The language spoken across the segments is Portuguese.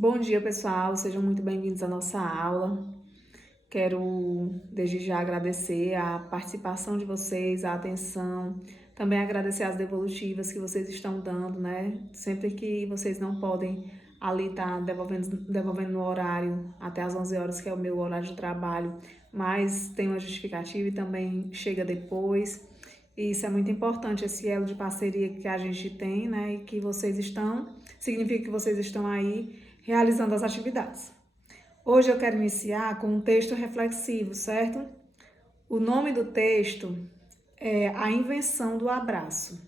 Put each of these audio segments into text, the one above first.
Bom dia, pessoal. Sejam muito bem-vindos à nossa aula. Quero, desde já, agradecer a participação de vocês, a atenção, também agradecer as devolutivas que vocês estão dando, né? Sempre que vocês não podem ali estar devolvendo no horário, até às 11 horas, que é o meu horário de trabalho, mas tem uma justificativa e também chega depois. E isso é muito importante, esse elo de parceria que a gente tem, né? E que vocês significa que vocês estão aí realizando as atividades. Hoje eu quero iniciar com um texto reflexivo, certo? O nome do texto é A Invenção do Abraço.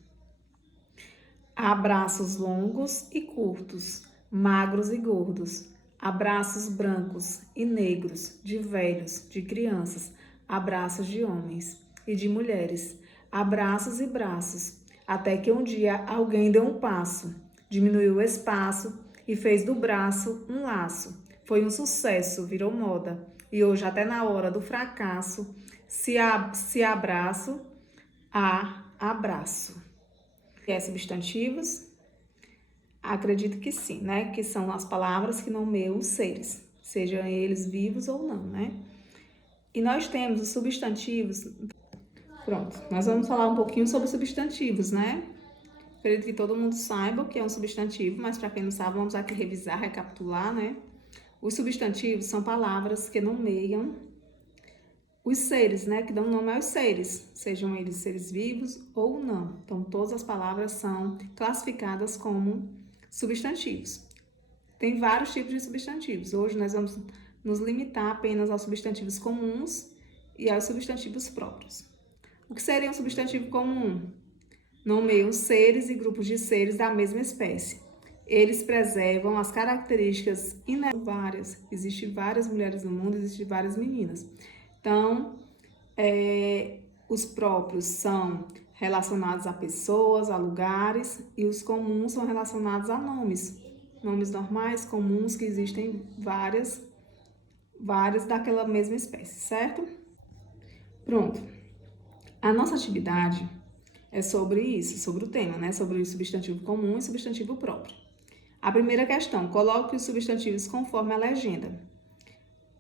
Há abraços longos e curtos, magros e gordos, abraços brancos e negros, de velhos, de crianças, abraços de homens e de mulheres, abraços e braços, até que um dia alguém deu um passo, diminuiu o espaço e fez do braço um laço. Foi um sucesso, virou moda, e hoje até na hora do fracasso, se abraço, há abraço. É substantivos? Acredito que sim, né? Que são as palavras que nomeiam os seres, sejam eles vivos ou não, né? E nós temos os substantivos. Pronto, nós vamos falar um pouquinho sobre substantivos, né? Acredito que todo mundo saiba o que é um substantivo, mas para quem não sabe, vamos aqui revisar, recapitular, né? Os substantivos são palavras que nomeiam os seres, né, que dão nome aos seres, sejam eles seres vivos ou não. Então, todas as palavras são classificadas como substantivos. Tem vários tipos de substantivos. Hoje nós vamos nos limitar apenas aos substantivos comuns e aos substantivos próprios. O que seria um substantivo comum? Nomeiam seres e grupos de seres da mesma espécie. Eles preservam as características várias. Existem várias mulheres no mundo, existem várias meninas. Então, os próprios são relacionados a pessoas, a lugares, e os comuns são relacionados a nomes. Nomes normais, comuns, que existem várias daquela mesma espécie, certo? Pronto. A nossa atividade é sobre isso, sobre o tema, né? Sobre o substantivo comum e substantivo próprio. A primeira questão, coloque os substantivos conforme a legenda.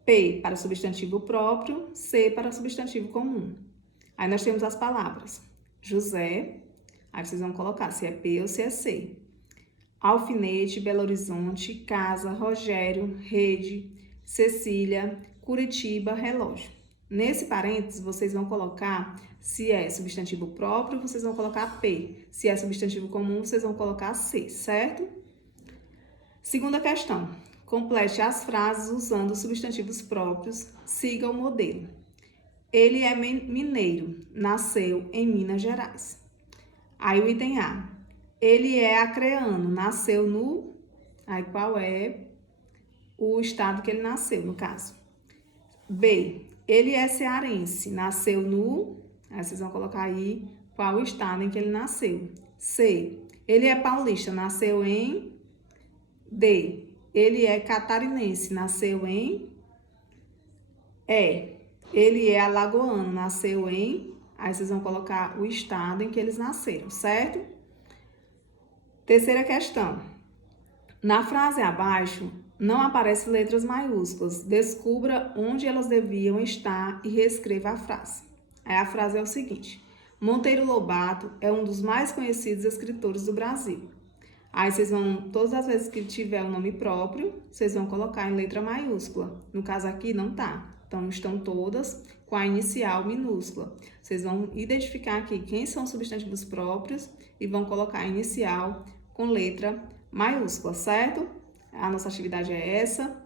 P para substantivo próprio, C para substantivo comum. Aí nós temos as palavras José, aí vocês vão colocar se é P ou se é C. Alfinete, Belo Horizonte, casa, Rogério, rede, Cecília, Curitiba, relógio. Nesse parênteses, vocês vão colocar, se é substantivo próprio, vocês vão colocar P. Se é substantivo comum, vocês vão colocar C, certo? Segunda questão. Complete as frases usando substantivos próprios. Siga o modelo. Ele é mineiro, nasceu em Minas Gerais. Aí o item A. Ele é acreano, nasceu no... Aí qual é o estado que ele nasceu, no caso? B. Ele é cearense, nasceu no... Aí vocês vão colocar aí qual o estado em que ele nasceu. C. Ele é paulista, nasceu em... D. Ele é catarinense, nasceu em... E. Ele é alagoano, nasceu em... Aí vocês vão colocar o estado em que eles nasceram, certo? Terceira questão. Na frase abaixo, não aparecem letras maiúsculas. Descubra onde elas deviam estar e reescreva a frase. Aí a frase é o seguinte. Monteiro Lobato é um dos mais conhecidos escritores do Brasil. Aí vocês vão, todas as vezes que tiver o nome próprio, vocês vão colocar em letra maiúscula. No caso aqui não tá. Então estão todas com a inicial minúscula. Vocês vão identificar aqui quem são substantivos próprios e vão colocar a inicial com letra maiúscula, certo? A nossa atividade é essa.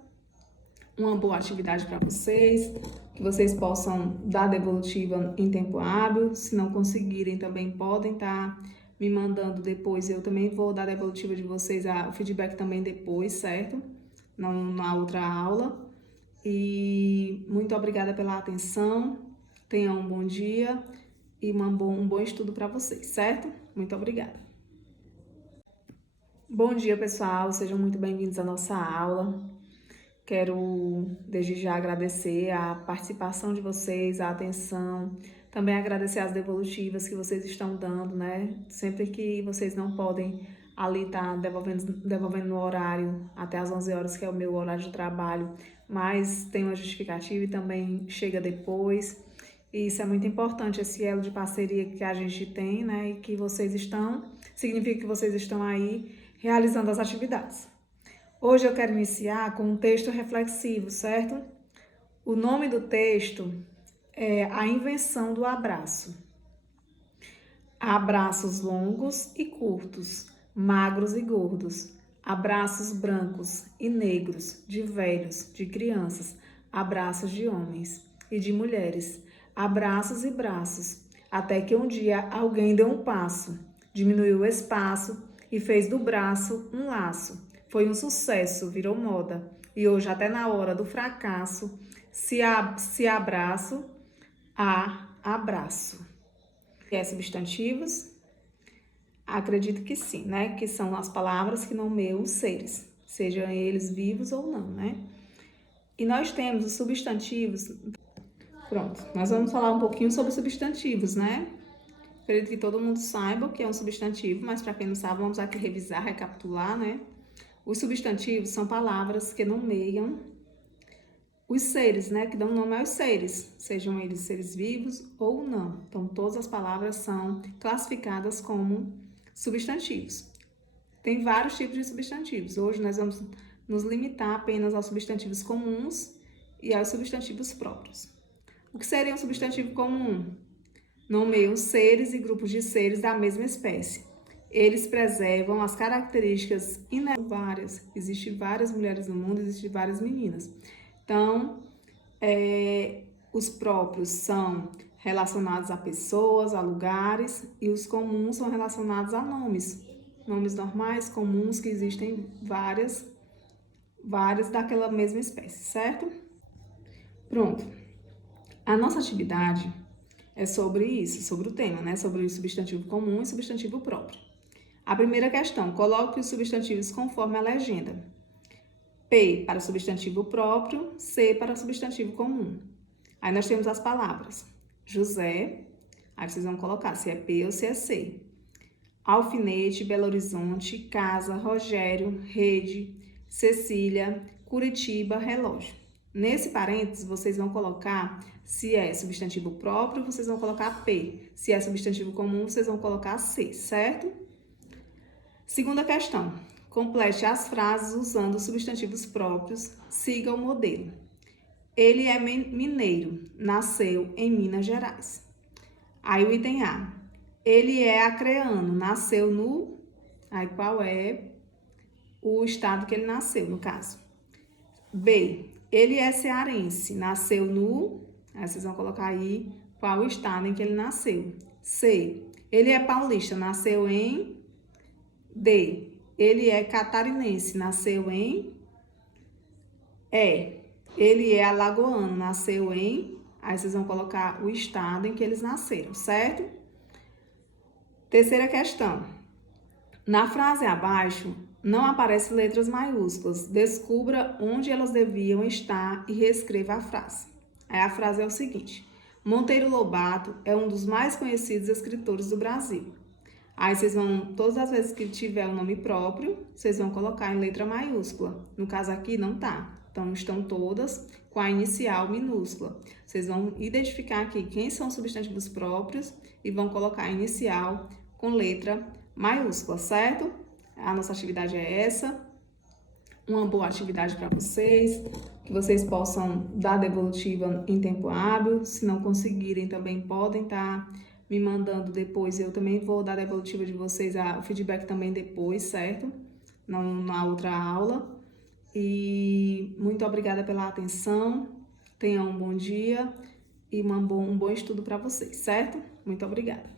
Uma boa atividade para vocês, que vocês possam dar devolutiva em tempo hábil. Se não conseguirem, também podem estar me mandando depois. Eu também vou dar devolutiva de vocês, o feedback também depois, certo? Na outra aula. E muito obrigada pela atenção. Tenham um bom dia e um bom estudo para vocês, certo? Muito obrigada. Bom dia, pessoal. Sejam muito bem-vindos à nossa aula. Quero, desde já, agradecer a participação de vocês, a atenção, também agradecer as devolutivas que vocês estão dando, né? Sempre que vocês não podem ali tá devolvendo no horário até as 11 horas, que é o meu horário de trabalho, mas tem uma justificativa e também chega depois. E isso é muito importante, esse elo de parceria que a gente tem, né? E que vocês estão, significa que vocês estão aí realizando as atividades. Hoje eu quero iniciar com um texto reflexivo, certo? O nome do texto é A Invenção do Abraço. Há abraços longos e curtos, magros e gordos, abraços brancos e negros, de velhos, de crianças, abraços de homens e de mulheres, abraços e braços, até que um dia alguém deu um passo, diminuiu o espaço e fez do braço um laço. Foi um sucesso, virou moda, e hoje até na hora do fracasso, se abraço, há abraço. É substantivos? Acredito que sim, né? Que são as palavras que nomeiam os seres, sejam eles vivos ou não, né? E nós temos os substantivos. Pronto, nós vamos falar um pouquinho sobre substantivos, né? Acredito que todo mundo saiba o que é um substantivo, mas para quem não sabe, vamos aqui revisar, recapitular, né? Os substantivos são palavras que nomeiam os seres, né, que dão nome aos seres, sejam eles seres vivos ou não. Então, todas as palavras são classificadas como substantivos. Tem vários tipos de substantivos. Hoje nós vamos nos limitar apenas aos substantivos comuns e aos substantivos próprios. O que seria um substantivo comum? Nomeiam seres e grupos de seres da mesma espécie. Eles preservam as características várias. Existem várias mulheres no mundo, existem várias meninas. Então, os próprios são relacionados a pessoas, a lugares, e os comuns são relacionados a nomes. Nomes normais, comuns, que existem várias daquela mesma espécie, certo? Pronto. A nossa atividade é sobre isso, sobre o tema, né? Sobre o substantivo comum e substantivo próprio. A primeira questão, coloque os substantivos conforme a legenda. P para substantivo próprio, C para substantivo comum. Aí nós temos as palavras José, aí vocês vão colocar se é P ou se é C. Alfinete, Belo Horizonte, casa, Rogério, rede, Cecília, Curitiba, relógio. Nesse parênteses, vocês vão colocar, se é substantivo próprio, vocês vão colocar P. Se é substantivo comum, vocês vão colocar C, certo? Segunda questão. Complete as frases usando substantivos próprios. Siga o modelo. Ele é mineiro, nasceu em Minas Gerais. Aí o item A. Ele é acreano, nasceu no... Aí qual é o estado que ele nasceu, no caso? B. Ele é cearense, nasceu no... Aí vocês vão colocar aí qual o estado em que ele nasceu. C. Ele é paulista, nasceu em... D. Ele é catarinense, nasceu em... E. Ele é alagoano, nasceu em... Aí vocês vão colocar o estado em que eles nasceram, certo? Terceira questão. Na frase abaixo, não aparecem letras maiúsculas. Descubra onde elas deviam estar e reescreva a frase. Aí a frase é o seguinte. Monteiro Lobato é um dos mais conhecidos escritores do Brasil. Aí vocês vão, todas as vezes que tiver o nome próprio, vocês vão colocar em letra maiúscula. No caso aqui não tá. Então estão todas com a inicial minúscula. Vocês vão identificar aqui quem são os substantivos próprios e vão colocar a inicial com letra maiúscula, certo? A nossa atividade é essa. Uma boa atividade para vocês, que vocês possam dar devolutiva em tempo hábil. Se não conseguirem, também podem estar me mandando depois. Eu também vou dar devolutiva de vocês, o feedback também depois, certo? Na outra aula. E muito obrigada pela atenção. Tenham um bom dia e um bom estudo para vocês, certo? Muito obrigada.